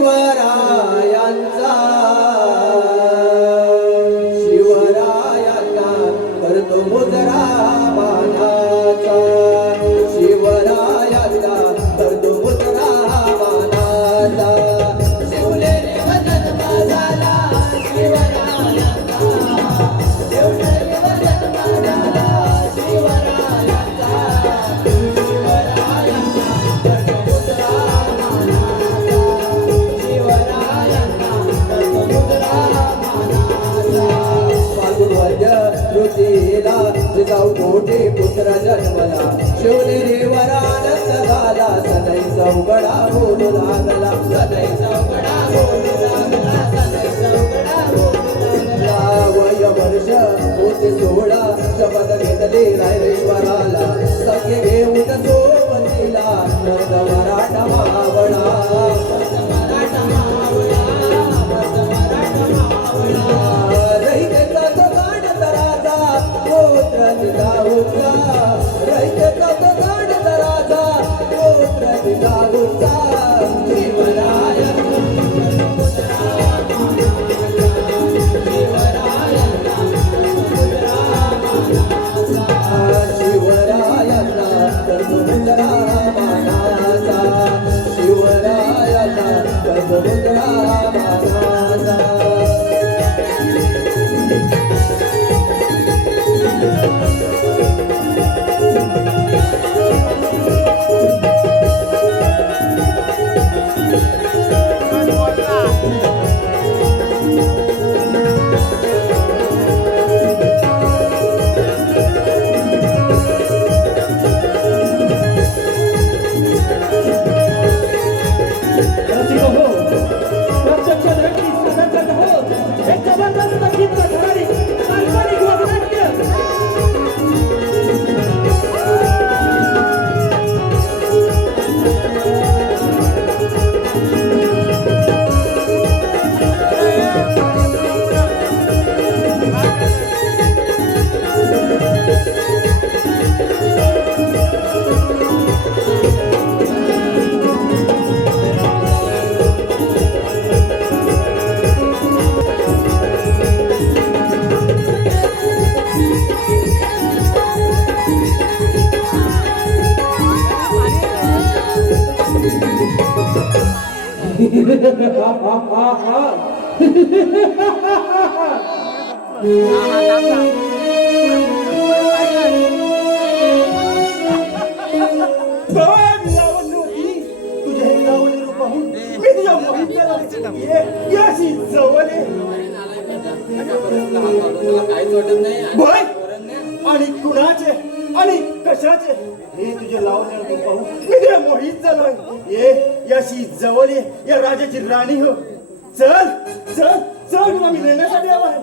शिवरायांचा शिवरायांना करतो मुजरा मानाचा शिवरायांना करतो मुजरा मानाचा शिवलेले जन्म झाला शिवरायांचा शिवलेले जन्म झाला शिवरायांचा शिवरायांना करतो मुजरा मानाचा शिवरायांना करतो मुजरा मानाचा फाल्गुन वद्य ऋतीला जिजाऊ कोटे पुत्र जन्मला शिवनेरी वरानंद झाला सदै चौकडा बोलू लागला सदै चौकडा बोलू लागला सदै चौकडा बोलू लागला वय वर्ष होते 16 शपथ घेतली रायरेश्वराला सखे घेऊन सोबतीला नंद मराठा मावळा मराठा मावळा मराठा मावळा रहितेचा तो गाणं राजा गोत्र दिला होता रहितेचा तो गाणं राजा गोत्र दिला होता शिवरायांना करतो मुजरा मानाचा शिवरायांना करतो मुजरा मानाचा आणि कुणाचे आणि कशाचे हे तुझे लावले पाहू मी मोहित झालोय ये याशी जवळ ये या राजाची राणी हो चल चल चल तुला मी नेण्यासाठी आलो आहे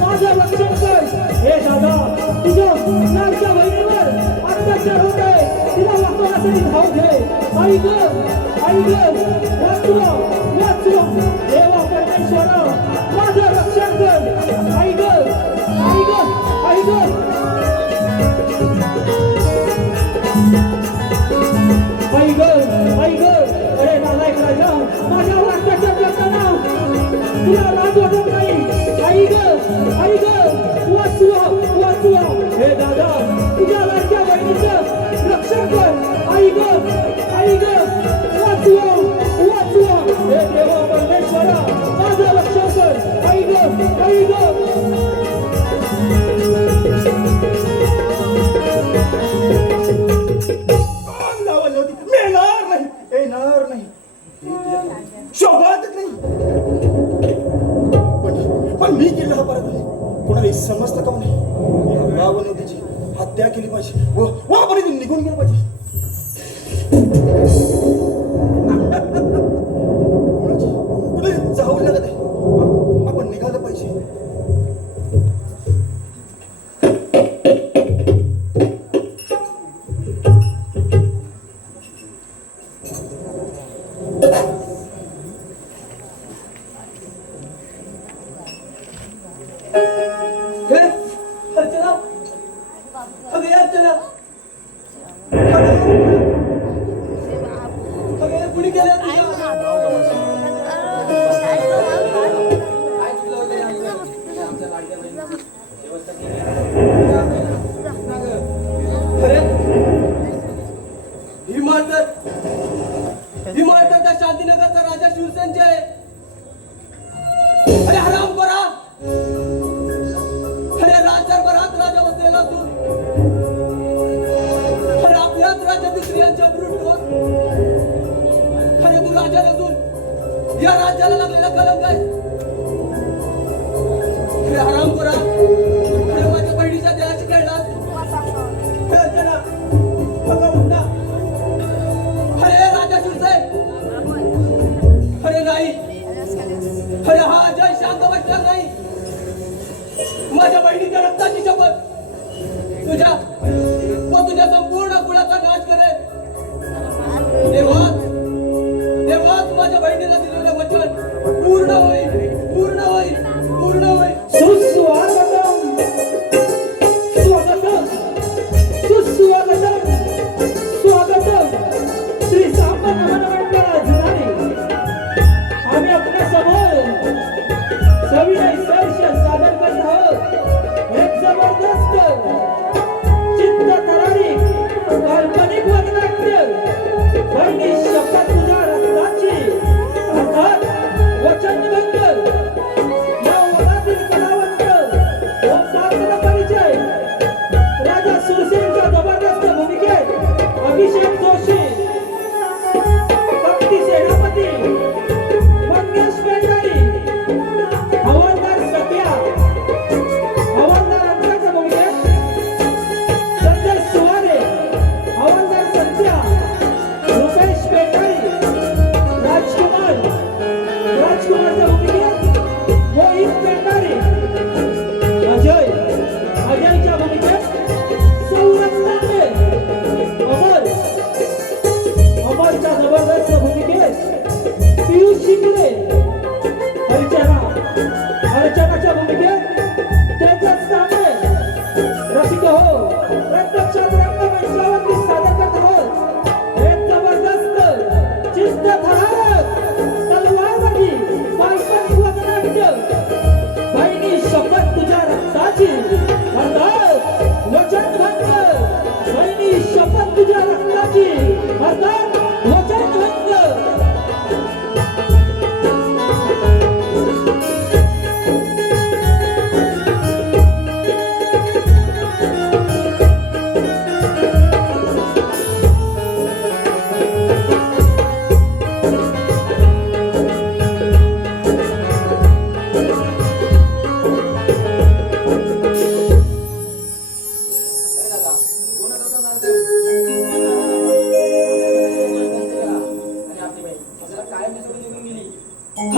माझ्या लक्षात कर हे दादा तुझ्या लाडक्या बहिणीवर अत्याचार होत आहे तिला वाचवण्यासाठी धाव घे आई ग वाचवा वाचवा देवा परमेश्वरा माझं रक्षण कर आई ग अरे नालायक राजा माझ्यावर अत्याचार करताना तुला लाज वाटत नाही आई ग वाचवा हे दादा तुझ्या लाडक्या बहिणीचं रक्षण कर आई ग वाचवा हे देवा परमेश्वरा माझं रक्षण कर आई ग येणार नाही शोभत नाही पण मी केलं हा परत कोणाला स्त्रियांच्या ब्रूटवर अरे तू राजा नसून या राज्याला लागलेला कलंक आहे. हे हरामखोरा, अरे माझ्या बहिणीच्या देहाशी खेळलास. खेळते ना, बघा उठा. अरे राजा शिवसाहेब, अरे नाही, अरे हा अजय शांत बसणार नाही. माझ्या बहिणीच्या रक्ताची शपथ तुझ्या व तुझ्या संपूर्ण कुळाचा नाश करेल. तेव्हाच माझ्या बहिणीला दिलेलं वचन पूर्ण होईल, पूर्ण होईल, पूर्ण होईल. सुस्वागतम, स्वागतम, सुस्वागतम, स्वागतम. श्री सामन मंडळ जुनारी आम्ही आपल्या समोर सविनय सहर्ष सादर करत आहोत एक जबरदस्त चित्तथरारक काल्पनिक वगनाट्य. बहिणी शपथ तुझ्या रक्ताची अर्थात वचनभंग. या वनातील कलावंत ओंकारचा परिचय राजा सुरसेनच्या जबरदस्त भूमिकेत अभिषेक जोशी, भक्ती सेनापती मंगेश पेंढारी, हवालदार सत्या, हवालदार अंतराच्या भूमिकेत संजय सुवारे, हवालदार सत्या, रुपेश पेंढारी, राजकुमारच्या भूमिकेत मोहित पेंढारी, अजयच्या भूमिकेत सौरभ तांबे, अमरच्या जबरदस्त भूमिकेत पियुष शिंदे, अर्चनाच्या भूमिकेत तेजस तांबे. रसिक हो, प्रत्यक्षात रंगमंचावरती सादर करत आहोत एक जबरदस्त चित्तथरारक तलवारबाजी काल्पनिक वगनाट्य. बहिणी शपथ तुझ्या रक्ताची अर्थात वचनभंग. बहिणी शपथ तुझ्या रक्ताची अर्थात वचनभंग.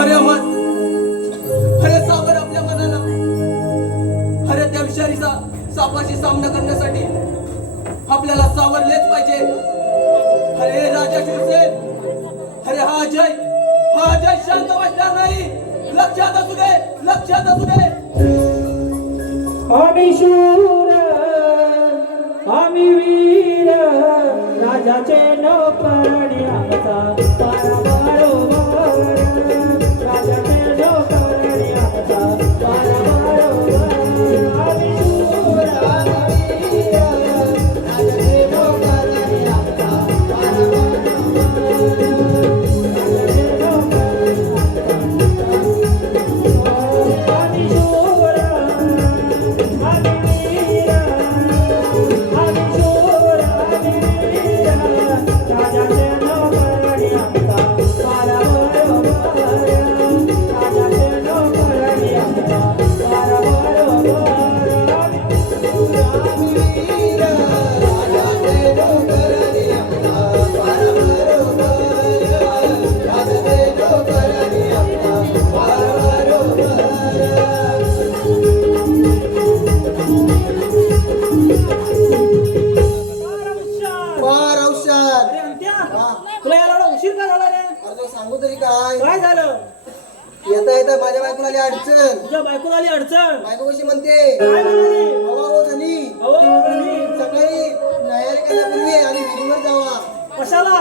अरे अमर, अरे सावर आपल्या मनाला, अरे त्या विषारी सापाशी सामना करण्यासाठी आपल्याला सावरलेच पाहिजे. अरे राजा शिवसेन, अरे हा अजय शांत बसणार नाही. लक्षात असू दे, लक्षात असू दे. आम्ही शूर, आम्ही वीर, राजाचे नोकरणी आमचा पारावारोबर. राजाचे नोकरणी आमचा पारावारोबर. आम्ही शूर, आम्ही वीर, राजाचे नोकरणी आमचा पारावारोबर. राजाचे नोकरणी आम्ही शूर, आम्ही वीर, आम्ही शूर, आम्ही वीर, राजाचे नोकरणी आमचा पारावारोबर. राजाचे नोकरणी आमचा पारावारोबर. आम्ही वीर, राजाचे नोकरणी आमचा पारावारोबर. राजाचे नोकरणी आमचा पारावारोबर. फार औषध. अरे अंत्या, तुला याला एवढा उशीर का झाला रे? अरे तो सांगू तरी काय. काय झालं? येता येता माझ्या बायकोला आली अडचण. तुझ्या बायकोला आली अडचण. बायको कशी म्हणते, काय म्हणाली? हवा हो धनी, अहो म्हणाली, सकाळी नयारी करण्यापूर्वी आणि विहिरीवर जावा. कशाला?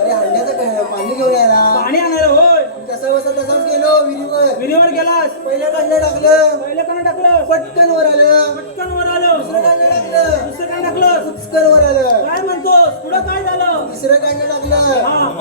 अरे हंड्याचं पाणी घेऊन यायला. पाणी आणायला होय. तसा बसा तसाच गेलो विहिरीवर. विहिरीवर गेलास? पहिल्या कांदा टाकलं, पहिले काना टाकलं, पटकन वर आलं. पटकन वर आलं. झालं दुसरं काय नाही लागलं दुसरं काय टाकलं कुचकर वर आलं काय म्हणतोस पुढं काय झालं तिसरं काय नाही हा. लागलं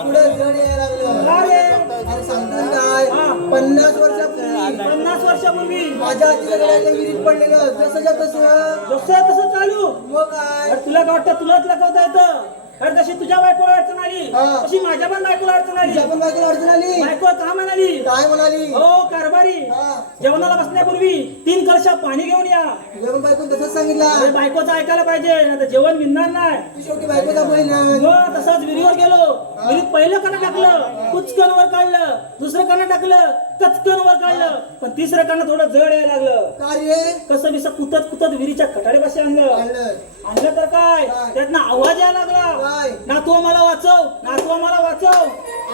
पुढे जड यायला लागलं काय रे? अरे सांगतो काय हा. 50 वर्षापूर्वी 50 वर्षापूर्वी माझ्या आजीच्या गड्याच्या विहिरीत पडलेलं जसंच्या तसं जसं तसं चालू मग काय अरे तुला काय वाटतं तुलाच लपवता येतं अरे जशी तुझ्या बायकोला अडचण आली हा. तशी माझ्या पण बायकोला अडचण आली तुझ्या पण बायकोला अडचण आली बायको का म्हणाली काय म्हणाली हो कारभारी हा. जेवणाला बसण्यापूर्वी 3 कलशा पाणी घेऊन या तुझ्या पण बायकोने तसंच अरे सांगितलं बायकोचं ऐकायला पाहिजे नाहीतर जेवण मिळणार नाही तू शेवटी बायकोचा बहीण आहे. हो तसंच विहिरीवर गेलो विहिरीत पहिलं कणं टाकलं कुचकन वर काढलं दुसरं कणं टाकलं कचकन वर काढलं पण तिसरं कणं थोडं जड यायला लागलं का रे कसं बिसं कुतत कुतत विहिरीच्या कठाडीपाशी आणलं आणलं. आणलं तर काय त्यातनं आवाज यायला लागला काय? ना तू मला वाचव ना तू मला वाचव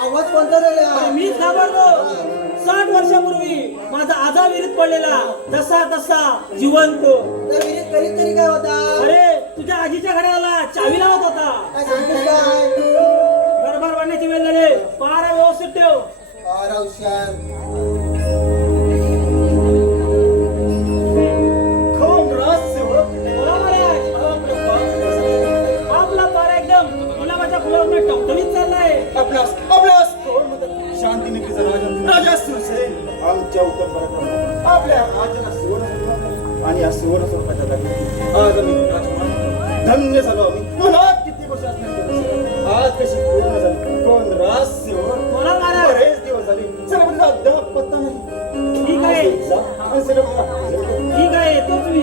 आवाज कोणता रे अरे मीच घाबरलो 60 वर्षापूर्वी माझा आजा विहिरीत पडलेला तसा तसा जिवंत त्या विहिरीत करीत तरी काय होता अरे तुझ्या आजीच्या घड्याला चावी लावत होता काय सांगतोस काय दरबार वाढण्याची वेळ झाली पारा व्यवस्थित ठेव बोला महाराज आपला पारा एकदम गुलाबाच्या फुलावर टवटवीत चाललाय आपल्यास कोण म्हणतात शांती निकलीचा राजा राजा सुरसेन आमच्या उत्तर भारतात आपल्या राजाला सुवर्ण आणि या सुवर्ण स्वरूपाच्या जागी आज आम्ही राजकुमार धन्य झालो आम्ही मला किती वर्ष असणार आज कशी पूर्ण झाली कोण राजसेवर बोला महाराज बरेच दिवस झाले सेनापतीचा अद्याप पत्ता नाही ठीक आहे जा आणि सेनापतीला ठीक आहे येतो तुम्ही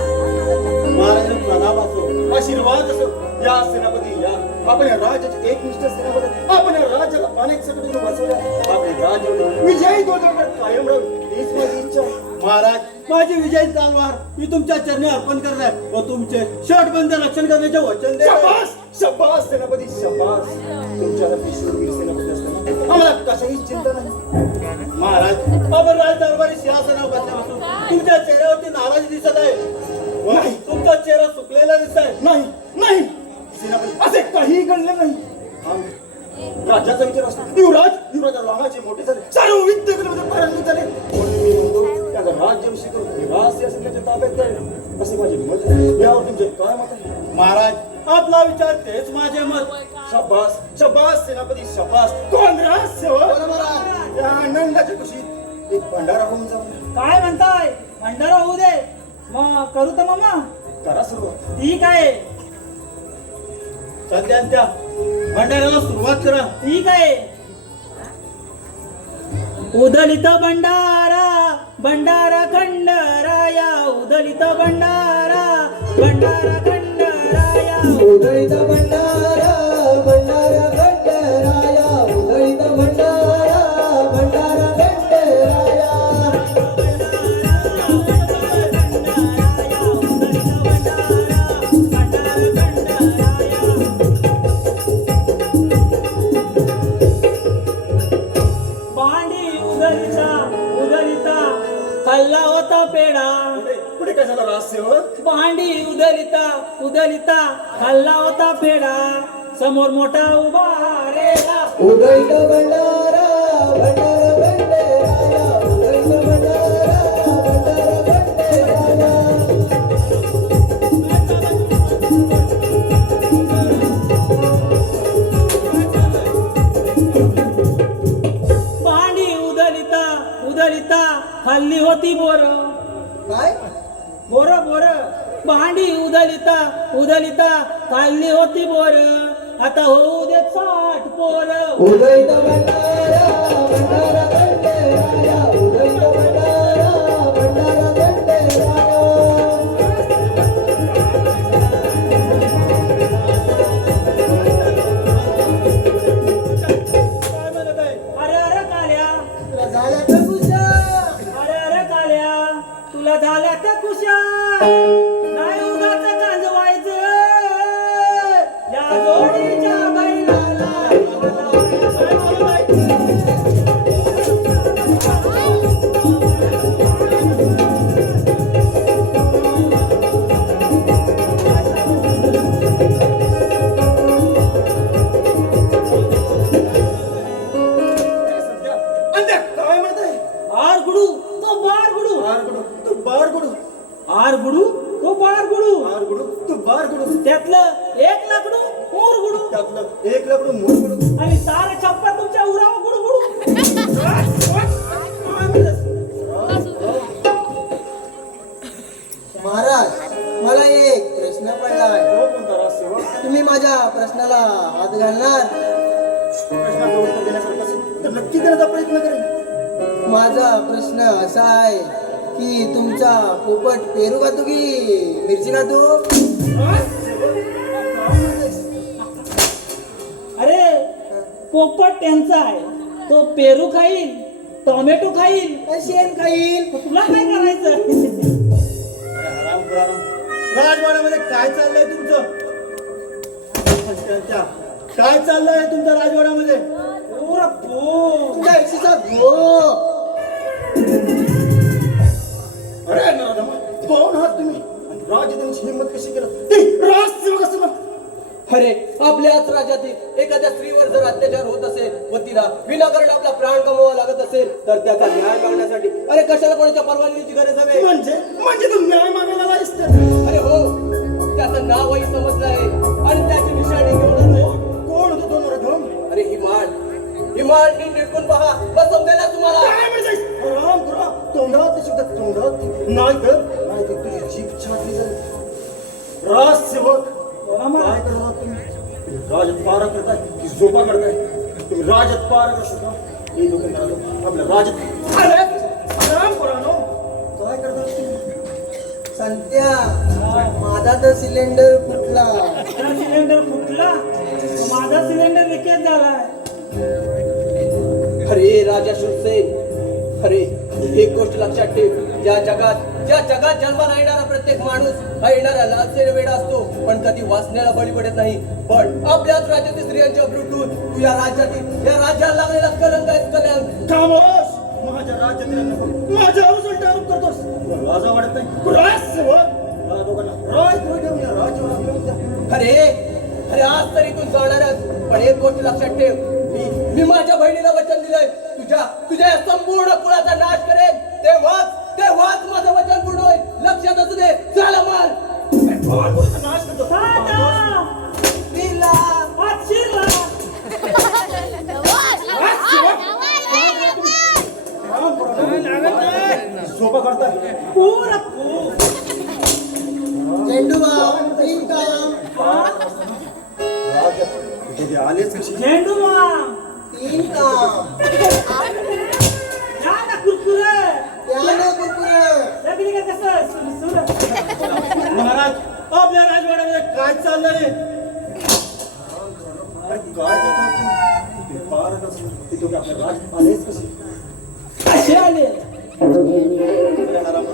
महाराज प्रणाम असो आशीर्वाद असो या सेनापती या आपण या राज्याचे एकनिष्ठ सेनापती आपण या राज्याला अनेक संकटातून वाचवल्या आपले राज्य विजयी दोरखंड कायम राहू हीच माझी इच्छा आहे. महाराज माझी विजयी तलवार मी तुमच्या चरणी अर्पण करणार व तुमचे शर्टबंद रक्षण करण्याचे वचन देतो शाबास शाबास सेनापती शाबास तुमच्यासारखी शूरवीर सेनापती असताना आम्हाला कशाही चिंता नाही महाराज आपण राज दरबारी सिंहासनावर बसल्यापासून तुमच्या चेहऱ्यावरती नाराजी दिसत आहे व नाही. तुमचा चेहरा सुकलेला दिसत आहे नाही नाही सेनापती असे काही घडले नाही आम्ही राज्याचा विचार असतो युवराज रामाचे मोठे झाले सर्व विद्येमध्ये पारंगत झाले म्हणून मी म्हणतो त्याचा राज्याभिषेक करून निवासी असेल त्याच्या ताब्यात जाईल असे माझे मत आहे. यावर तुमचे काय मत आहे महाराज आपला विचार तेच माझे मत शाबास शाबास सेनापती शाबास कोण राजसेवक बोला महाराज. या आनंदाच्या खुशीत एक भंडारा होऊन जाऊ काय म्हणताय भंडारा होऊ दे मग करू तर मामा करा सुरुवात ठीक आहे सध्या त्या भंडाऱ्याला सुरुवात करा ठीक आहे उदलित भंडारा भंडारा खंडराया उदलित भंडारा भंडारा खंडराया उधळीत भंडारा भंडारा गंडराया उधळीत भंडारा भंडारा गंडराया भांडी उदलिता उदलिता खाल्ला होता पेढा पुढे काय झाला राजसेवक भांडी उदलिता उदलिता खाल्ला होता पेढा समोर मोठा उभा रेला उधळीत भंडारा भंडारा गंडराया उधळीत भंडारा भंडारा गंडराया भांडी उदलिता उदलिता खाल्ली होती बोर काय बोर बोर भांडी उदलिता उदलिता खाल्ली होती बोर आता होऊ दे 60 पोर उधळीत भंडारा भंडारा गंडराया उधळीत भंडारा भंडारा गंडराया काय म्हणत आहे अरे अरे काल्या तुला झाल्या तर खुशा अरे अरे काल्या तुला झाल्या त्या खुशा नाही उगाच गांजवायचं या जोडीच्या बैलाला काय म्हणत आहे गुडू तो बार गुडू आर गुडू तू बार गुडू आर गुडू तो बार गुडू आर गुडू तू बार गुडू त्यातलं एक लाकडू मोर गुडू त्यातलं एक लाकडू मोर गुडू आणि सारे छप्पर तुमच्या उरावर गुडू गुडू महाराज मला एक प्रश्न पडलाय हो कोणता राजसेवक तुम्ही माझ्या प्रश्नाला हात घालणार प्रश्नाचं उत्तर देण्यासारखं असेल तर नक्की देण्याचा प्रयत्न करेन माझा प्रश्न असा आहे की तुमचा पोपट पेरू खातो की मिरची खातो अरे पोपट त्यांचा आहे तो पेरू खाईल टोमॅटो खाईल का शेण खाईल तुला काय करायचं राजवाड्यामध्ये काय चाललंय तुमचं काय चाललंय तुमच्या राजवाड्यामध्ये तुमच्या आयुष्याचा गो अरे नराधमा, कोण आहात तुम्ही आणि राजधानीची हिंमत कशी केलं ते राजसेवक असं म्हण. अरे आपल्याच राज्यातील एखाद्या स्त्रीवर जर अत्याचार होत असेल व तिला विनाकारण आपला प्राण गमवावा लागत असेल तर त्याचा न्याय मागण्यासाठी अरे कशाला कोणाच्या परवानगीची गरज हवे म्हणजे तू न्याय मागायला आलायस तर. अरे हो त्याचं नावही समजलं आहे आणि त्याची निशाणी घेऊन आलोय. कोण होतो तो नराधम? अरे हिमाळ नीट निटकून पहा बस समजेल ना तुम्हाला काय म्हणतायस? राम करा तोंडात ते शब्द तोंडात नाही तर तुझी जीभ छाटली जाईल. राजसेवक काय करणार तुम्ही राजत पारा करताय की झोपा करताय तुम्ही राजत पारा करता का हे दोघं नराधम आपल्या राजत अरे राम करा नो काय करता तुम्ही संत्या माझा तर सिलेंडर फुटला माझा सिलेंडर फुटला माझा सिलेंडर लिकेज झालाय अरे राजा शुरसेन अरे एक गोष्ट लक्षात ठेव ज्या जगात जन्माला येणारा प्रत्येक माणूस हा येणारा लालसेने वेडा असतो पण कधी वाचण्याला बळी पडत नाही पण आपल्याच राज्यातील स्त्रियांच्या ब्लूटूथ तू या राज्याला लागलेला कलंक आहेस कलंक खामोश माझ्या राज्यातील नको माझ्यावर उलट आरोप करतोस तुला लाजा वाटत नाही तू राजसेवक या दोघांना राजद्रोही घेऊन या राज्यावर आपल्याला द्या. अरे आज तरी तू जाणारच पण एक गोष्ट लक्षात ठेव मी माझ्या बहिणीला वचन दिलंय तुझ्या या संपूर्ण कुळाचा नाश करेन तेव्हाच माझं वचन पूर्ण होईल लक्षात असू दे चला मार नाश करतो पिला झोपा करताय चेंडूबा तीन काम आलेच कशी झेंडू माम तीन काम या ना कुरकुरे त्यानं कुरकुरे लग्न का कसं सुर महाराज आपल्या राजवाड्यामध्ये काय चाललंय अरे काय करतात तुम्ही? ते पार कसं? ते दोघे आपल्या राज आलेच कसे असे आले अरे हराम.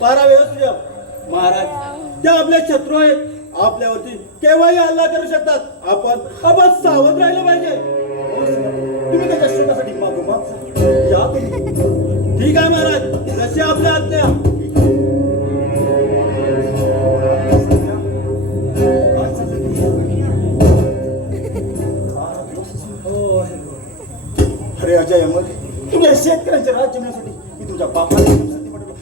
पारा व्यवस्थित महाराज त्या आपले शत्रू आहेत आपल्यावरती केव्हाही हल्ला करू शकतात आपण सावध राहिलं पाहिजे तुम्ही त्याच्या शोधासाठी मागोमाग या तुम्ही ठीक आहे महाराज जसे आपल्या आज्ञा अरे अजय अहमद तुम्ही शेतकऱ्यांचे राज्य मिळण्यासाठी मी तुमच्या बापाला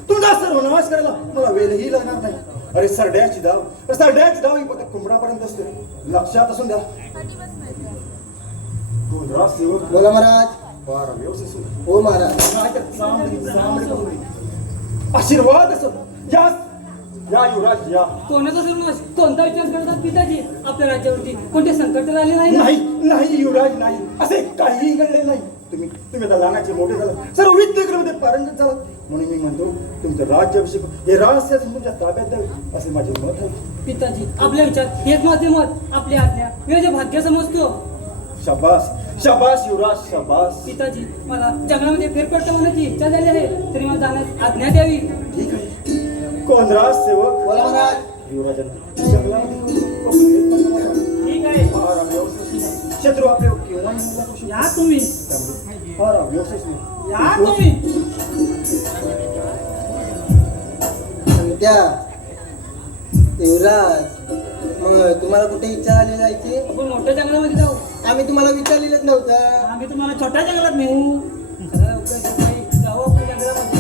तुमचा सर्वनाश करायला मला वेळही लागणार नाही अरे सरड्याची धाव ही फक्त कुंभडापर्यंत असते लक्षात असून द्या गोंधळा सेवक बोला महाराज फार व्यवस्थित सुरू. हो महाराज काय ते चांबडी करून दे. आशीर्वाद असो या युवराज या कोणाचा सर्वनाश कोणता विचार करतात पिताजी आपल्या राज्यावरती कोणते संकट तर आले नाही ना? नाही युवराज नाही असे काहीही घडले नाही तुम्ही आता लहानाचे मोठे झाला सर्व विद्येमध्ये पारंगत झाला म्हणून मी म्हणतो तुमचं राज्याभिषेक हे रहस्य तुमच्या ताब्यात द्यावे असे माझे मत आहे पिताजी आपले विचार हेच माझे मत आपली आज्ञा मी जे भाग्य समजतो शाबास युवराज शाबास पिताजी मला जंगलामध्ये फेरफटका होण्याची इच्छा झाली आहे तरी मला जाण्यास आज्ञा द्यावी ठीक आहे कोण राज सेवक बोला महाराज युवराजांना जंगलामध्ये फेरफटका ठीक आहे फार व्यवस्थित शत्रू आपले केव्हा या तुम्ही फार व्यवस्थित या तुम्ही संत्या युवराज मग तुम्हाला कुठे इच्छा झाली जायची आपण मोठ्या जंगलामध्ये जाऊ आम्ही तुम्हाला विचारलेलंच नव्हतं आम्ही तुम्हाला छोट्या जंगलात नेऊ चला, लवकर जाऊ आपण जंगलामध्ये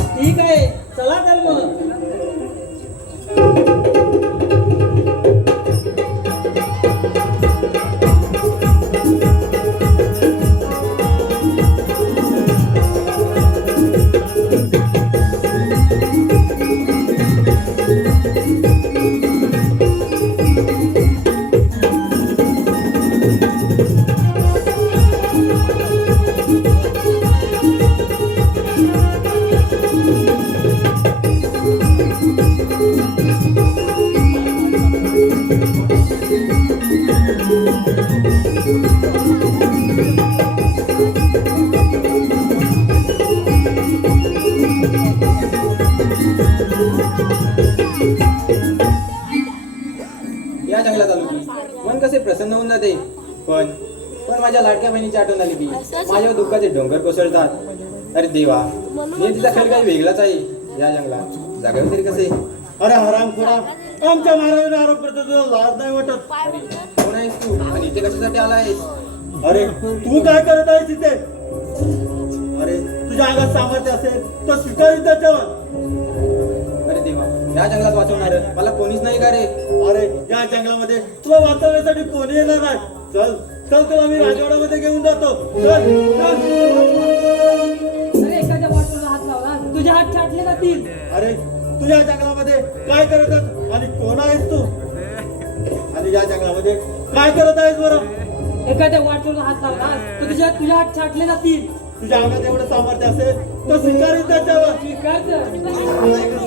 या जंगलात आलो की मन कसे प्रसन्न होऊन जाते. पण माझ्या लाडक्या बहिणीची आठवण आली की माझ्या दुःखाचे डोंगर कोसळतात. अरे देवा, नियतीचा खेळ काही वेगळाच आहे. या जंगलात जागावे तरी कसे. अरे हरामखोरा, आमच्या महाराजांना आरोप करतो, तुला लाज नाही वाटत? कोण आहेस तू आणि इथे कशासाठी आला आहेस? अरे तू काय करत आहेस तिथे? अरे तुझ्या अंगात सामर्थ्य असेल तर स्वीकार त्याच्यावर. अरे देवा, या जंगलात वाचवणार मला कोणीच नाही का रे? अरे या जंगलामध्ये तुला वाचवण्यासाठी कोणी येणार नाही. चल चल, तुला मी राजवाड्यामध्ये घेऊन जातो. चल चल. अरे एखाद्या वाटूला हात लावला तुझे हात छाटले जातील. अरे तुझ्या जंगलामध्ये काय करत आहेस आणि कोण आहेस तू? आणि या जंगलामध्ये काय करत आहेस बरं? एखाद्या वाटूला हात लावला तर तुझे हात छाटले जातील. तुझ्या अंगात एवढं सामर्थ्य असेल तर स्वीकार त्याच्यावर. स्वीकार कर.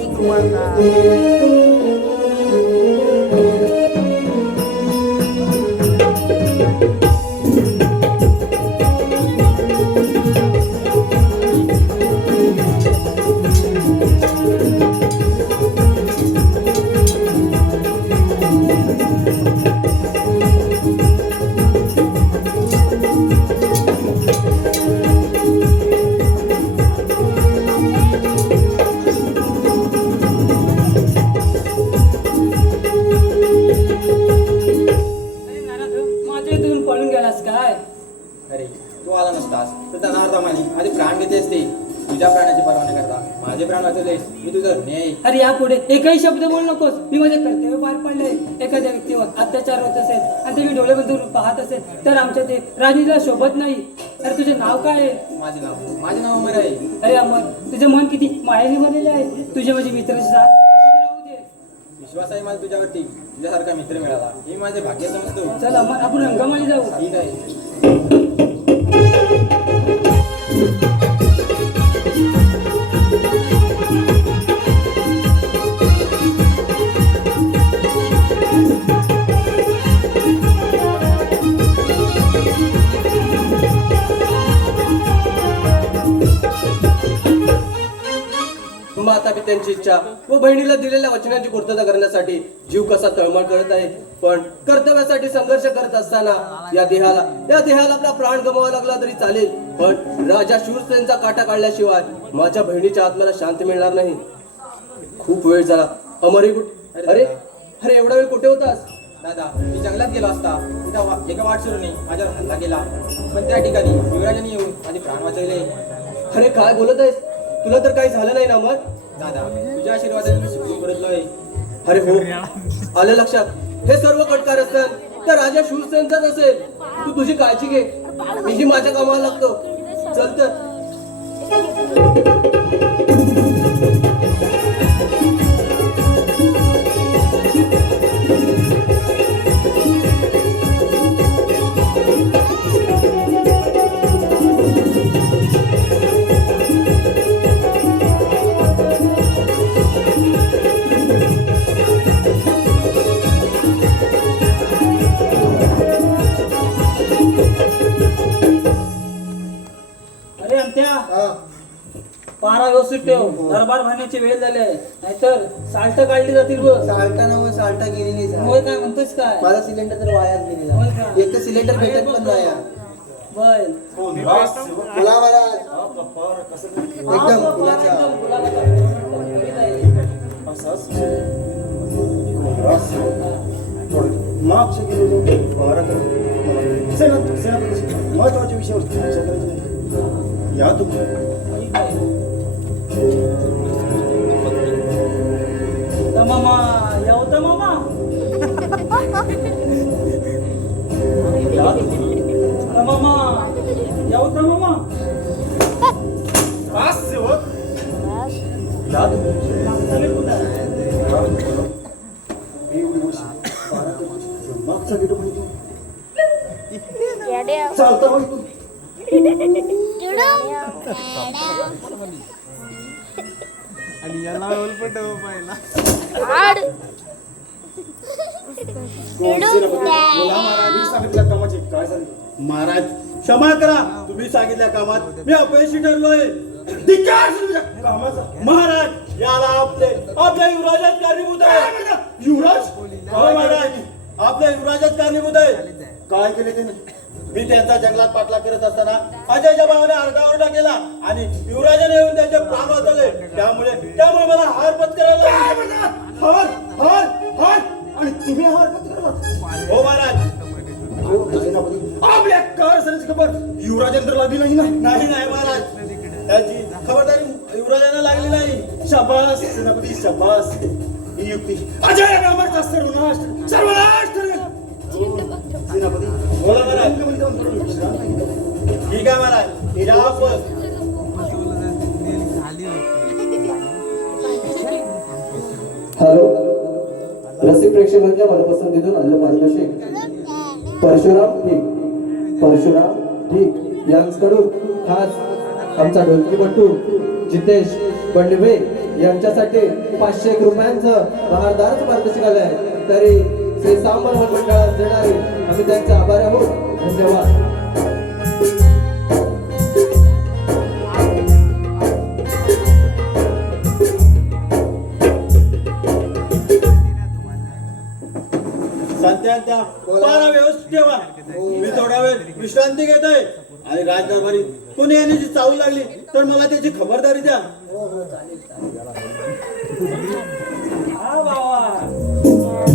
माझ्या इथून पळून गेलास काय? अरे तू आला नसतास तर त्या नारदामाने माझे प्राण घेतले असते. तुझ्या प्राणाची पर्वा न करता माझे प्राण वाचवलेस. मी तुझं ऋणी आहे. अरे यापुढे एकही शब्द बोलू नकोस. मी माझे कर्तव्य पार पडले. एखाद्या व्यक्तीवर अत्याचार होत असेल आणि ते मी डोळे बंद करून पाहत असेल तर आमच्या ते राजनीतीला शोभत नाही. अरे तुझे नाव काय आहे? माझे नाव अमर आहे. अरे अमर, तुझे मन किती मायाने भरलेले आहे. तुझे माझे मित्राचे साथ असेच राहू दे. विश्वास आहे मला तुझ्यावरती. तुझ्यासारखा मित्र मिळाला हे माझे भाग्य समजतो. चल अमर, आपण रंगमाळी जाऊ. ठीक आहे. माता पित्यांची इच्छा व बहिणीला दिलेल्या वचनांची पूर्तता करण्यासाठी जीव कसा तळमळ करत आहे. पण कर्तव्यासाठी संघर्ष करत असताना या देहाला आपला प्राण गमवावा लागला तरी चालेल, पण राजा शूरसेनचा काटा काढल्याशिवाय माझ्या बहिणीच्या आत्म्याला शांती मिळणार नाही. खूप वेळ झाला. अमरी कुठे? अरे अरे एवढा वेळ कुठे होतास? दादा, मी जंगलात गेलो असता तिथं एका वाटसरूने माझ्यावर हल्ला केला. पण त्या ठिकाणी युवराजाने येऊन माझे प्राण वाचवले. अरे काय बोलत आहेस? तुला तर काही झालं नाही ना मग? दादा, तुझ्या आशीर्वादाने मी सुखी परतलोय. अरे हो, आलं लक्षात. हे सर्व कटकार असतात तर राजा शूरसेनचाच असेल. तू तुझी काळजी घे, मीही माझ्या कामाला लागतो. चल तर. अरे अंत्या, हा. पारा व्यवस्थित ठेव. दरबार भरण्याची वेळ झाली आहे, नाहीतर साल्ट काढली जातील बघ. साल्टा नव साल्टा गेलेली होय काय म्हणतोस काय? मला सिलेंडर तर वायाच होय गेलेला. का? एक तर सिलेंडर भेटत पण नाही यार. बर. फुला महाराज एकदम फुलाचा. मागच्या गेलेलो महत्वाच्या विषयावर चर्चा करायची नाही. या तुम्ही मामा यावता मामा. मामा यावता मामा. सेवक या मागचा गेलो म्हणजे चालता होय तू. मी सांगितल्या कामाची काय झाली महाराज क्षमा करा तुम्ही सांगितल्या कामात मी अपयशी ठरलोय धिक्कार असू तुझ्या कामाचा महाराज याला आपल्या युवराजात कारणीभूत आहे युवराज होय महाराज आपल्या युवराजात कारणीभूत आहे काय केले त्याने मी त्यांचा जंगलात पाठला करत असताना अजयच्या भावाने आरडाओरडा केला आणि युवराजाने येऊन त्यांचे प्राण वाचवले त्यामुळे मला हार पत्करायला हार आणि तुम्ही हार पत्करला हो महाराज आपल्या कारस्थानाची खबर युवराजेंद्र लागली नाही ना नाही महाराज त्याची खबरदारी युवराजांना लागली नाही शाबास सेनापती शाबास ही युक्ती अजय नामाचा सर्वनाश ठरेल सेनापती बोला महाराज ठीक आहे महाराज हॅलो रसिक प्रेक्षकांच्या मनपसंतीतून आलेलं पारितोषिक परशुराम ठीक यांकडून खास आमचा ढोलकीपटू जितेश बंडवे यांच्यासाठी 500 रुपयांचं बहारदारच पारितोषिक आलं आहे तरी श्री सांबर मंडळात देणारे आम्ही त्यांचे आभारी आहोत धन्यवाद संत्यांच्या पारा व्यवस्थित ठेवा मी थोडा वेळ विश्रांती घेत आहे आणि राजदरबारी कोणी येण्याची चावल लागली तर मला त्याची खबरदारी द्या हा बाबा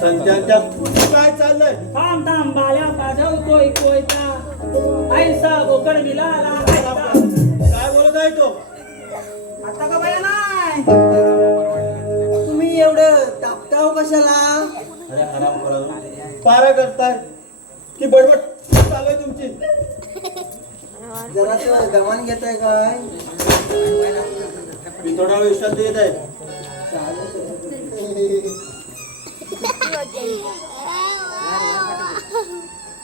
संत्यांच्या काय चाललंय थांब बाल्या वाजवतोय कोयता ऐसा बोकड मिळाला काय बोलत आहे तो आता का बाया नाही तुम्ही एवढं तापताव कशाला अरे आराम करा पारा करताय की बडबड चालू आहे तुमची जरासं दमान घेताय काय मी थोडा वेळ विश्रांती घेत आहे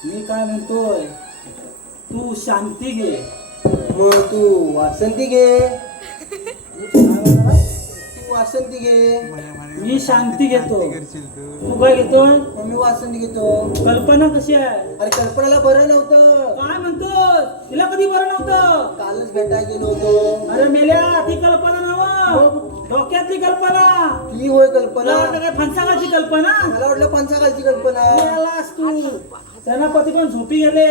मी काय म्हणतोय तू शांती घे मग तू वासंती घे मी शांती घेतो तू काय घेतोय मग मी वासंती घेतो कल्पना कशी आहे अरे कल्पनाला बरं नव्हतं काय म्हणतोस तिला कधी बरं नव्हतं कालच भेटायला गेलो होतो अरे मेल्या ती कल्पना नव डोक्यातली कल्पना ती होय तुला कल्पना वाटलं काय फणसागाची कल्पना मला वाटलं पंचाकालची कल्पना मेलास तू सेनापती पण झोपी गेले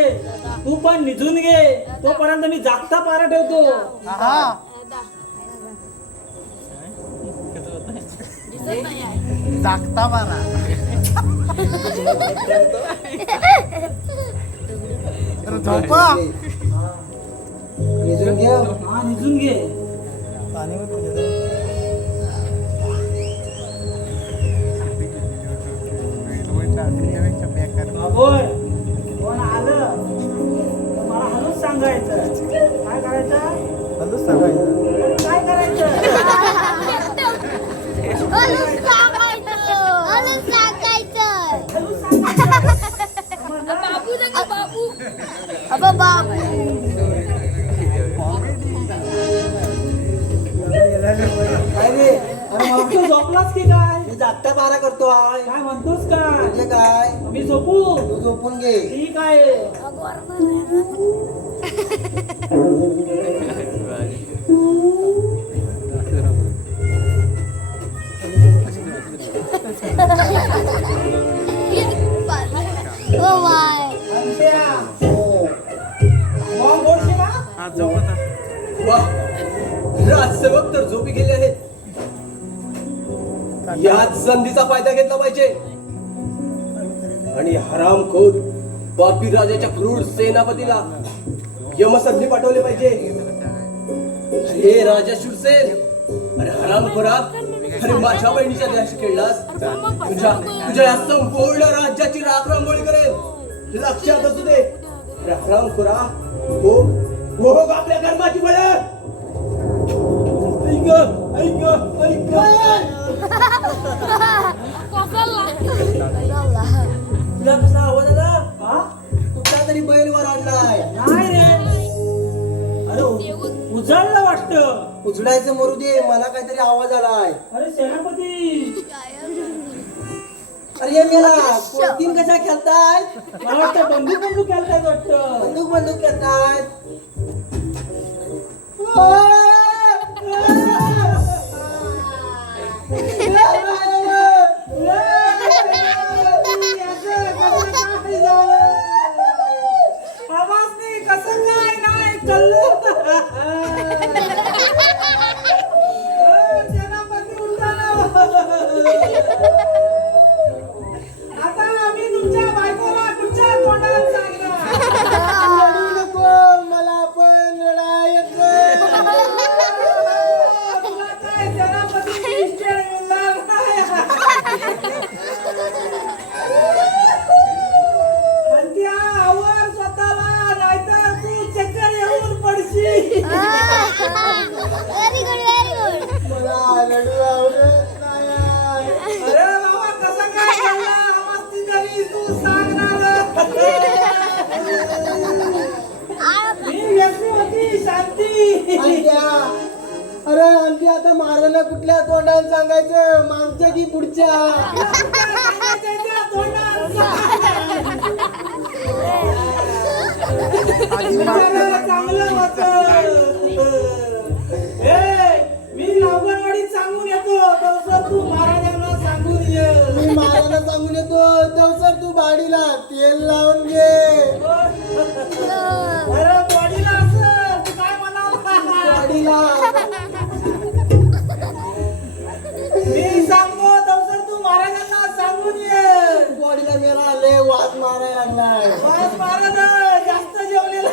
तू पण निघून घे तोपर्यंत मी जागता पारा ठेवतो जागता मारा झोपा निजून घे हा निघून घे बाबोय कोण आलं तर मला हलूच सांगायचं काय करायचं हॅलो सांगायचं काय करायचं हलूच सांगायचं हलूच सांगायचं बाबू ना बाबू अबा बाबू काय रे अरे मग तू झोपलास की काय मी जागता पारा करतो आहे काय म्हणतोस काय म्हणजे काय मी झोपू तू झोपून घे ठीक आहे ओ माय मॉम बोलशील ना हा झोपता वाह राजसेवक तर झोपी गेले आहेत याच संधीचा फायदा घेतला पाहिजे आणि हरामखोर पापी राजाच्या क्रूर सेनापतीला यमसंधी पाठवले पाहिजे हे राजा शूरसेन अरे हरामखोरा अरे माझ्या बहिणीच्या देहाशी खेळलास तुझ्या या संपूर्ण राज्याची राख रांगोळी करेल लक्षात असू दे राम खुरा हो हो आपल्या कर्माची बळ ऐक ऐक ऐक तुला कसा आवाज आला हा कुठला तरी बैल वर आणलाय नाही रे अरे उजाळलं वाटतं उचलायचं मरू दे मला काहीतरी आवाज आलाय अरे सेनापती अरे मेला कोणतीन कशा खेळताय मला वाटतं बंदूक खेळताय वाटतं बंदूक खेळताय आवाज नाही कसं काय नाही कल्लं सेनापती उलटाना आता आम्ही तुमच्या बायकोला कुठच्या तोंडात सांगणार रडू नको मला पण रडायचं तुला काय सेनापती इष्ट मिळणार नाही पण त्या आवर स्वतःला नाहीतर तू चक्कर येऊन पडशील व्हेरी गुड मला रडू आवडत नाही अरे बाबा कसं काय झालं मस्ती घरी तू सांगणार मी व्यक्ती होती शांती अंत्या अरे अंत्या आता मारायला कुठल्या तोंडाला सांगायचं मागच्या की पुढच्या चांगलं होत मी नावगणवाडीत सांगून येतो तसं तू महाराजांना सांगून ये मी मारायला सांगून येतो तेवसर तू बाडीला तेल लावून घे अरे बॉडीला असं तू काय म्हणाला बाडीला मी सांगतो तसं तू महाराजांना सांगून ये बॉडीला मेला लय वाद मारायला लागलाय बस महाराज जास्त जेवलेला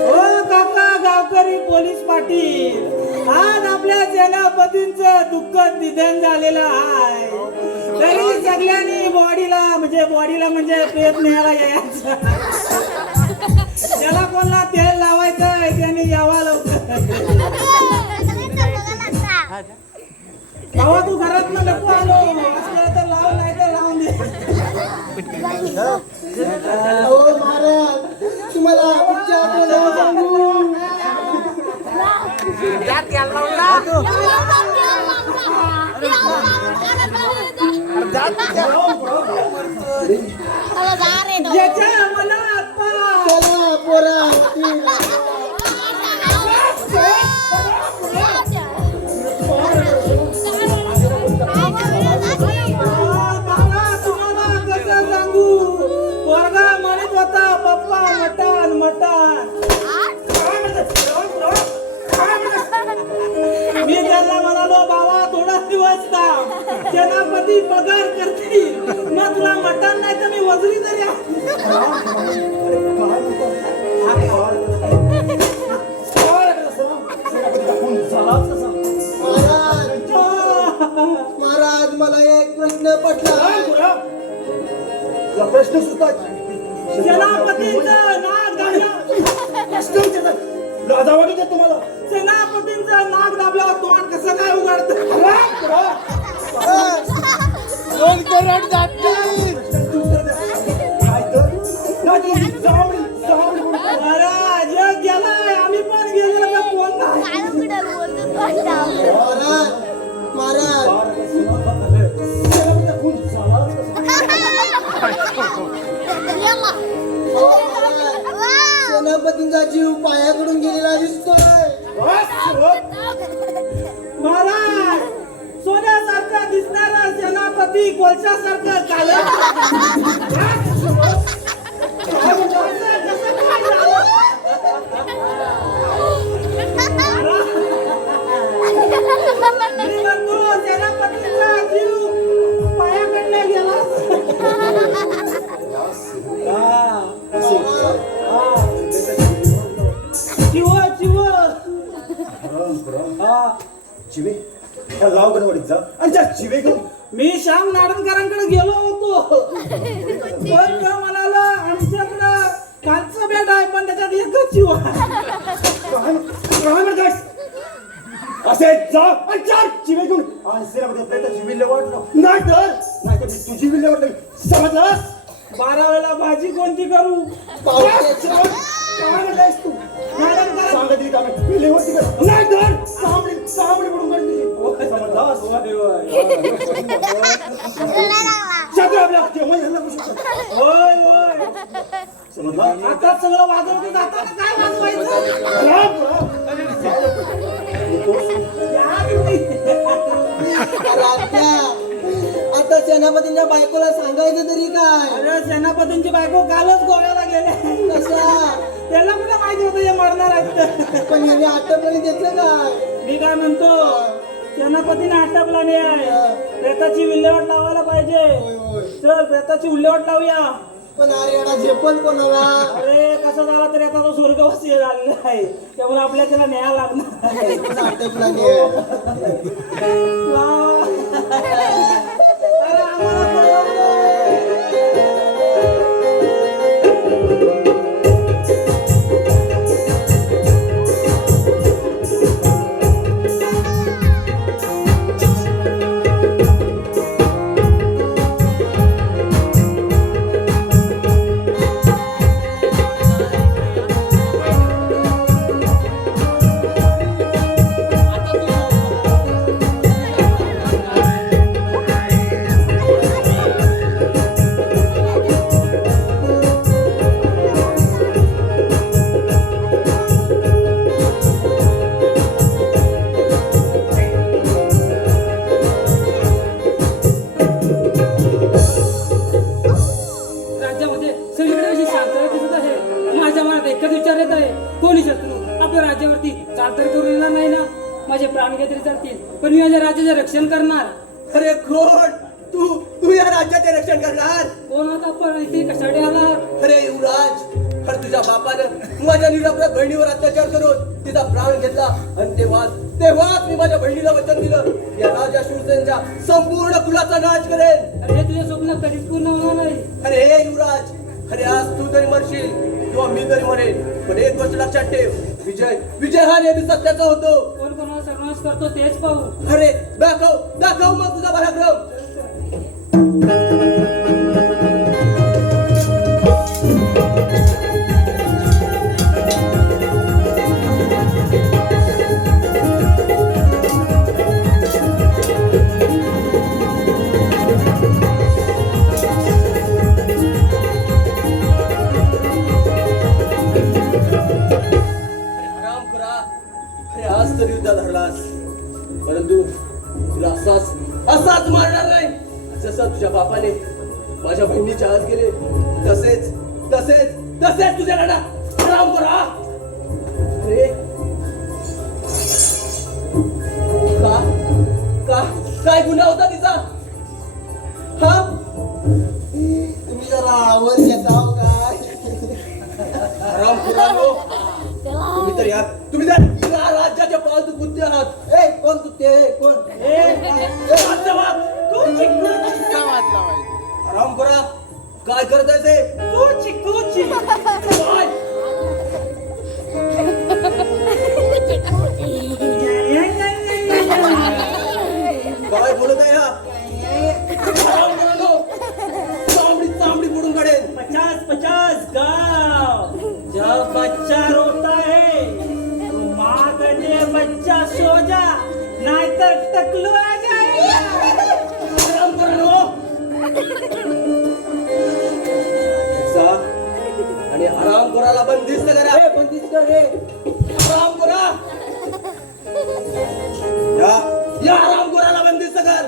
हो काका गावकरी पोलीस पाटील आज आपल्या सेनापतींचं दुःखद निधन झालेलं आहे तरी सगळ्यांनी बॉडीला म्हणजे पेट न्यायला यायचं ज्याला कोणाला तेल लावायचं आहे त्यांनी यावा लवकर बाबा तू घरात नको आलो असलं तर लाव नाही तर लावून दे हो महाराज तुम्हाला पुढच्या तोंडाला सांगू ज्याच्या मनात पाप चला पोरा बाबा तुम्हाला कसं सांगू पोरगा म्हणत होता पप्पा मटण मटण मी त्यांना म्हणालो बाबा थोडा दिवस थांब सेनापती पगार करतील मग तुला मटण नाही तर मी वजरी तरी महाराज मला एक प्रश्न पडला प्रश्न सुद्धा सेनापतींचं नाक दाबलं लाजावाडी दे तुम्हाला सेनापतींचं नाक दाबल्यावर तोंड कसं काय उघडतं दोन करोड जातील महाराज जग गेलाय आम्ही पण गेलो का कोण नाही महाराज सेनापतींचा जीव पायाकडून गेलेला दिसतोय महाराज सोन्यासारखं दिसणारा सेनापती कोळशासारखं चालत कसं काय झालं? मी म्हणतो सेनापतीचा जीव पायाकडनं गेला चिवे त्या गाव गणवाडीत जा आणि त्या चिवे घेऊन मी श्याम नाडणकरांकडे गेलो होतो पण का म्हणाला आमच्याकडं कालचं बेड आहे पण त्याच्यात एकच जीव आहे. काय म्हणतेस असे जा आणि चार चिवे घेऊन आणि सेनामध्ये प्रेताची विल्हेवाट लाव. नाही तर मी तुझी विल्हेवाट लावीन. समजलास 12 वेळेला भाजी कोणती करू? काय म्हणतेस तू सांगत दिली का मी विल्हेवाट कर. नाही तर सामडी पडून काढ तुझी. समजलास शत्रू आपल्या केव्हा ह्याला करू शकतो. होय होय समजला आता सगळं वाजवते जाताना काय वाजवायचं? राजा, आता सेनापतींच्या बायकोला सांगायचं तरी काय? अरे सेनापतींची बायको कालच गोव्याला गेले. कसा त्याला कुठे माहिती होतं हे मरणार आहेत. पण याने आतापर्यंत घेतलं काय? मी काय म्हणतो सेनापतीने आटपला नाही आहे. प्रेताची विल्हेवाट लावायला पाहिजे. चल प्रेताची विल्हेवाट लावूया. पण अरे झेपल कोणाला? अरे कसं झाला तरी आता तो स्वर्गवासी झालेला आहे त्यामुळे आपल्या त्याला न्याय लागणार आहे. आटपला नाही. अरे आम्हाला परवडलं. राज्यामध्ये सगळीकडे अशी शांतता दिसत आहे. माझ्या मनात एकच विचार येत आहे, कोणी शत्रू आपल्या राज्यावरती चाल तर करू येणार नाही ना. माझे प्राण काहीतरी चालतील पण मी माझ्या राज्याचे रक्षण करणार. अरे कोण तू या राज्याचे रक्षण करणार? कोण आता पण इथे कशासाठी आला? अरे युवराज, अरे तुझ्या बापानं माझ्या निरपराध बहिणीवर अत्याचार करून तिचा प्राण घेतला आणि तेव्हाच मी माझ्या बहिणीला वचन दिलं या राजा शूरसेनच्या संपूर्ण कुलाचा नाश करेन. अरे हे तुझे स्वप्न कधीच पूर्ण होणार नाही. अरे हे युवराज, अरे आज तू तरी मरशील किंवा मी तरी मरेन पण एक गोष्ट लक्षात ठेव, विजय हा नेहमी सत्याचा होतो. कोण कोणाला सर्वनाश करतो तेच पाहू. अरे दाखव मग तुझा पराक्रम. आज तर युद्ध धरलास परंतु तुला असाच मारणार नाही जसं तुझ्या बापाने माझ्या बहिणीच्या आत गेले तसेच तुझ्या लढा आराम करा. अरे काय गुन्हा होता तिचा? हा तुम्ही जरा आवर घेता काय? आराम करा लो. तुम्ही तर या राज्याचे पालतू कुत्ते आहात. ए कोण तू? ते कोण? आराम करा. काय करताय ते? काय? काय बोलत आहे हा? आराम करा लो. चामडी फोडून काढेन. 50 गाँव जब बच्चा रोता है तो माँ कहते बच्चा सो जा नहीं तो टकलू आ जाएगा. आराम करा लो. जा आणि आराम करायला बंदिस्त करा. बंदिस्त रे. आराम करा. या आराम करायला बंदिस्त कर.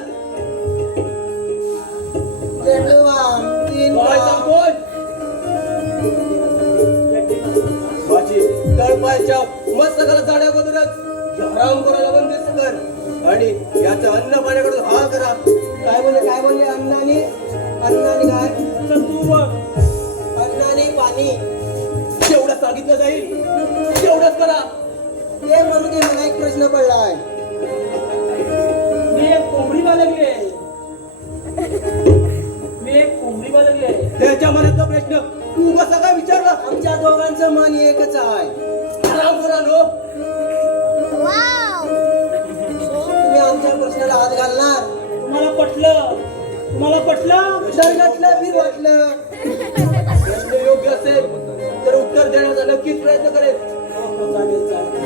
काय सांगतोय? माझी तळपायच्या मस्तकाला जाण्या अगोदरच आराम करायला बंदिस्त कर आणि याचं अन्न पाण्याकडून हाल करा. काय बोलले? अन्नाने काय? तू बघ अन्नाने पाणी. जेवढं सांगितलं जाईल तेवढंच करा. ते म्हणून मला एक प्रश्न पडलाय. मी एक कोंबडी बाळगली आहे. लागले त्याच्या मनातला प्रश्न तू कसा काय विचारला? आमच्या दोघांचं मन एकच आहे. हरामखोरानो, वाव तुम्ही आमच्या प्रश्नाला हात घालणार? तुम्हाला पटलं दर्गातलं बी वाटलं. प्रश्न योग्य असेल तर उत्तर देण्याचा नक्कीच प्रयत्न करेल.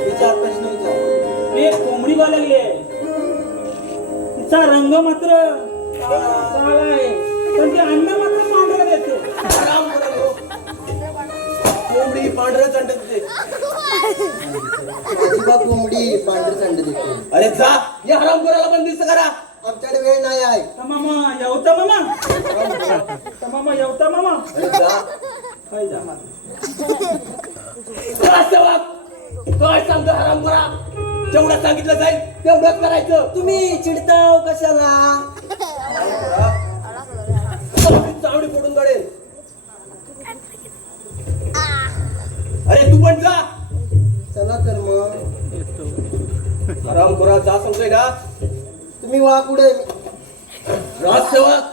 विचार, प्रश्न विचार. एक कोंबडी बाळगली आहे. तिचा रंग मात्र काळा आहे, पण ते अन्न मात्र पांढरं देते. हरामखोरानो, कोंबडी पांढरं अंड देते. आजीबा कोंबडी पांढरी थंड देते. अरे जा, या हरामखोराला बंदिस्त करा. आमच्याकडे वेळ नाही आहे. मामा येवता मामा अरे जा. काय जा राजसेवक, काय सांगतो हरामखोरा? जेवढं सांगितलं जाईल तेवढंच करायचं. तुम्ही चिडताव कशाला? हरामखोरा, तुला चावडी फोडून काढेल. अरे तू पण जा. चला तर मग. हरामखोरा जा सांगतोय ना. तुम्ही वा पुढे. राजसेवक,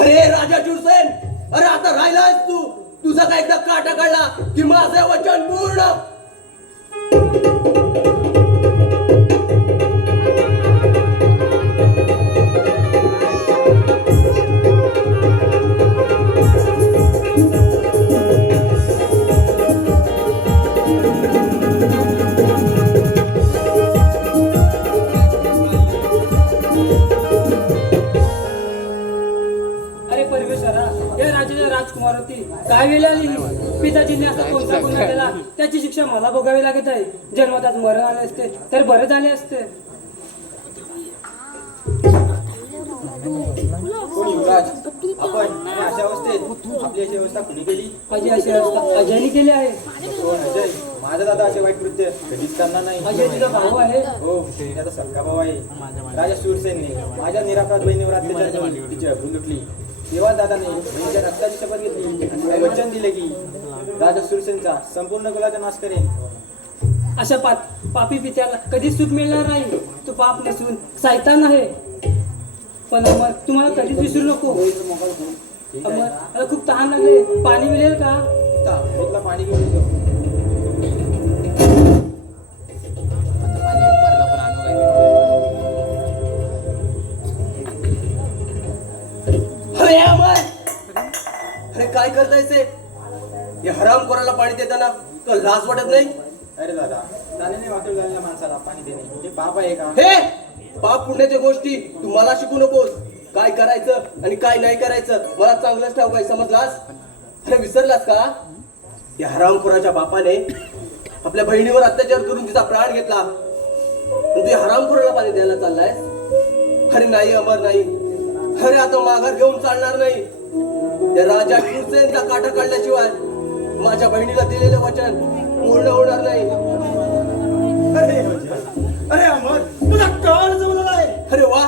अरे राजा शूरसेन, अरे आता राहिलास तू. तुझा काय एकदा काटा काढला की माझं वचन पूर्ण. अरे परमेश्वरा, या राजाच्या राजकुमारवरती काय वेळ आली? पिताजींनी असा कोणता गुन्हा केला त्याची शिक्षा मला भोगावी लागत आहे. जन्मतात मरण आले असते तर बरं झाले असते. युवराज, आपण अशा अवस्थेत आपली अशी अवस्था कुणी केली? माझी अशी अवस्था अजयने केली आहे. अजय, माझा दादा असे वाईट कृत्य कधीच करणार नाही. अजय तुझा भाऊ आहे. हो, त्याचा सख्खा भाऊ आहे. राजा शूरसेनने माझ्या निरापराध बहिणीवर अत्याचार करून तिची अब्रू लुटली. तेव्हा दादाने बहिणीच्या रक्ताची शपथ घेतली आणि मला वचन दिले की राजा शूरसेनचा संपूर्ण कुलाचा नाश करेन. अशा पापी पित्याला कधीच सुख मिळणार नाही. तो पाप नसून सैतान आहे. पण अमर, तुम्हाला कधीच विसरू नको. अमर, मला खूप तहान लागले. पाणी मिळेल का? इथला पाणी घेऊन येतो. अरे अमर, अरे काय करतायस? या हरामखोराला पाणी देताना तुला लाज वाटत नाही? अरे दादा, जाण्याने वाटेल झालेल्या माणसाला पाणी देणे हे पाप आहे का? हे पाप पुण्याच्या गोष्टी तू मला शिकू नकोस. काय करायचं आणि काय नाही करायचं मला चांगलंच ठाऊक आहे, समजलास? अरे विसरलास का? या हरामखोराच्या बापाने आपल्या बहिणीवर अत्याचार करून तिचा प्राण घेतला आणि तू या हरामखोराला पाणी द्यायला चाललायस? अरे नाही अमर, नाही. अरे आता माघार घेऊन चालणार नाही. त्या राजा शूरसेनचा काटा काढल्याशिवाय माझ्या बहिणीला दिलेलं वचन पूर्ण होणार नाही. अरे अमर, तुझा काळ जमला आहे. अरे वा,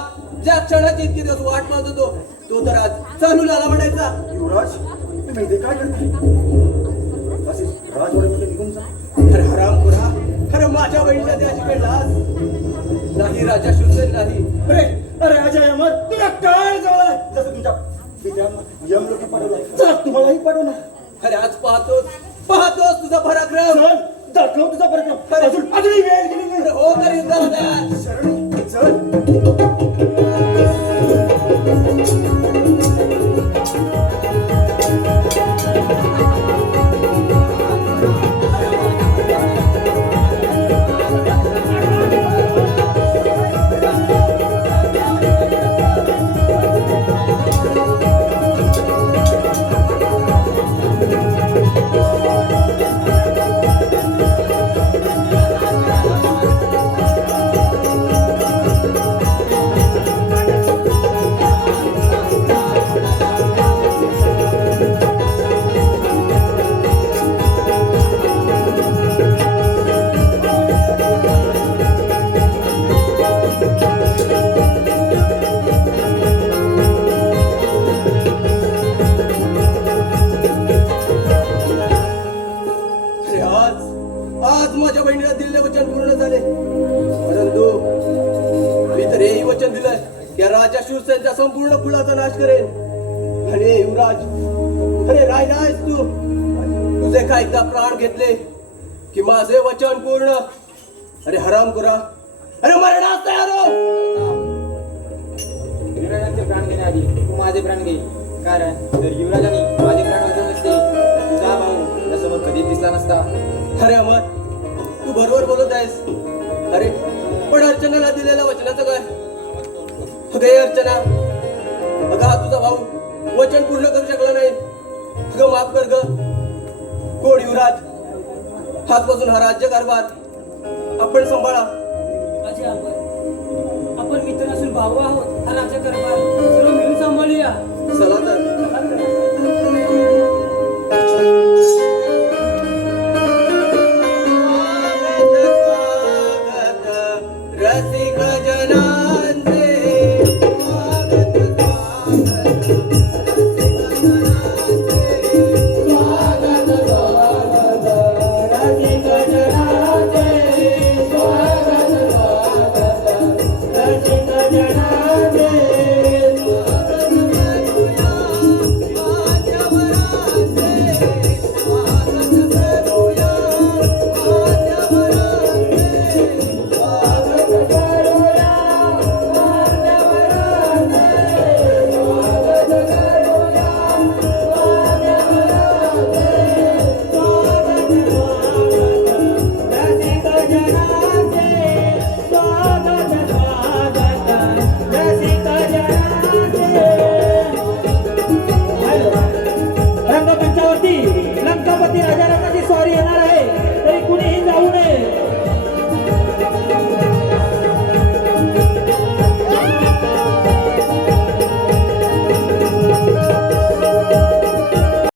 ज्या क्षणाची इतके दिवस वाट पाहत होतो तो तर आज चालू झाला म्हणायचा. युवराज, तुम्ही इथे काय करताय? असेच राजवाड्यामध्ये निघून जा. अरे हरामखोरा, अरे माझ्या बहिणीला त्या शिकलास नाही. राजा शूरसेन नाही. अरे अजय अमर, तुझा काळ जवळ आहे. जसं तुमच्या पित्यांना यमलोकी पाठवलं, चला तुम्हालाही पाठवणार. अरे आज पाहतोस तुझा पराक्रम. चल, दाखव तुझा पराक्रम. अजूनही वेळ गेली नाही. अरे हो तरी युद्धाला तयार. शरणी, चल. युवराज, अरे राहिला आहेस तू? तुझे का एकदा प्राण घेतले की माझे वचन पूर्ण. अरे हरामखोरा, अरे मरणास तयार हो. युवराजांचे प्राण घेण्याआधी तू माझे प्राण घे. कारण जर युवराजांनी माझे प्राण वाचवले नसते तर तुझा भाऊ त्यासमोर कधीच दिसला नसता. अरे अमर, तू बरोबर बोलत आहेस. अरे पण अर्चनाला दिलेल्या वचनाचं काय? अगं अर्चना, अगं हा तुझा भाऊ वचन पूर्ण करू शकला नाही. अगं माफ कर ग. कोण युवराज, हातपासून हा राज्य कारभार आपण सांभाळा. अजय आपण मित्र असून भाऊ आहोत. हा राज्य कारभार सर्व मिळून सांभाळूया. चला तर.